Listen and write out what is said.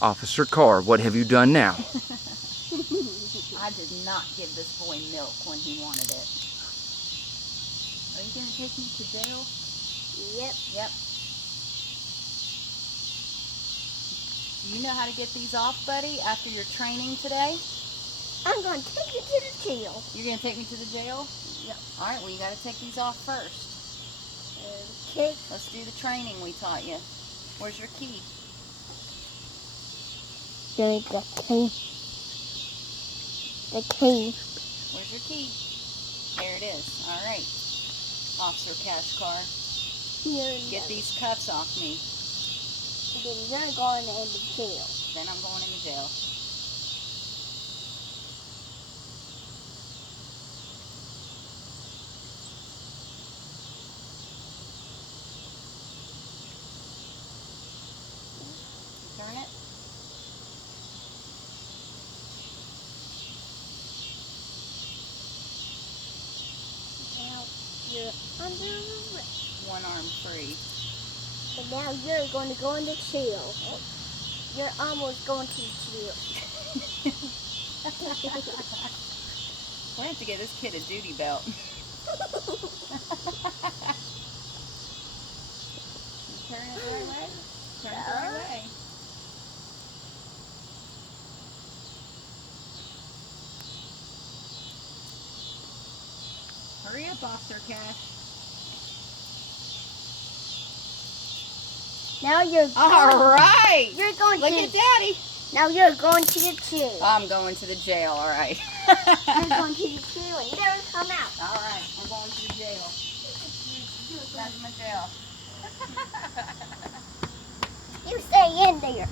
Officer Carr, what have you done now? I did not give this boy milk when he wanted it. Are you going to take me to jail? Yep. Yep. Do you know how to get these off, buddy, after your training today? I'm going to take you to the jail. You're going to take me to the jail? Yep. All right, well, you got to take these off first. Okay. Let's do the training we taught you. Where's your key? There's the key. The key. Where's your key? There it is. All right. Officer Kashkar, get these cuffs off me. Then you're going into jail. Then I'm going into jail. Turn it. Now you're under arrest. One arm free. And now you're going to go into jail. You're almost going to jail. We're going to have to get this kid a duty belt. Turn it the right way. Turn it the right way. Hurry up, Officer Cash. Now you're going. All right. You're going Look to. at Daddy. Now you're going to the jail. I'm going to the jail, all right. You're going to the jail and never come out. All right, I'm going to the jail. That's my jail. You stay in there.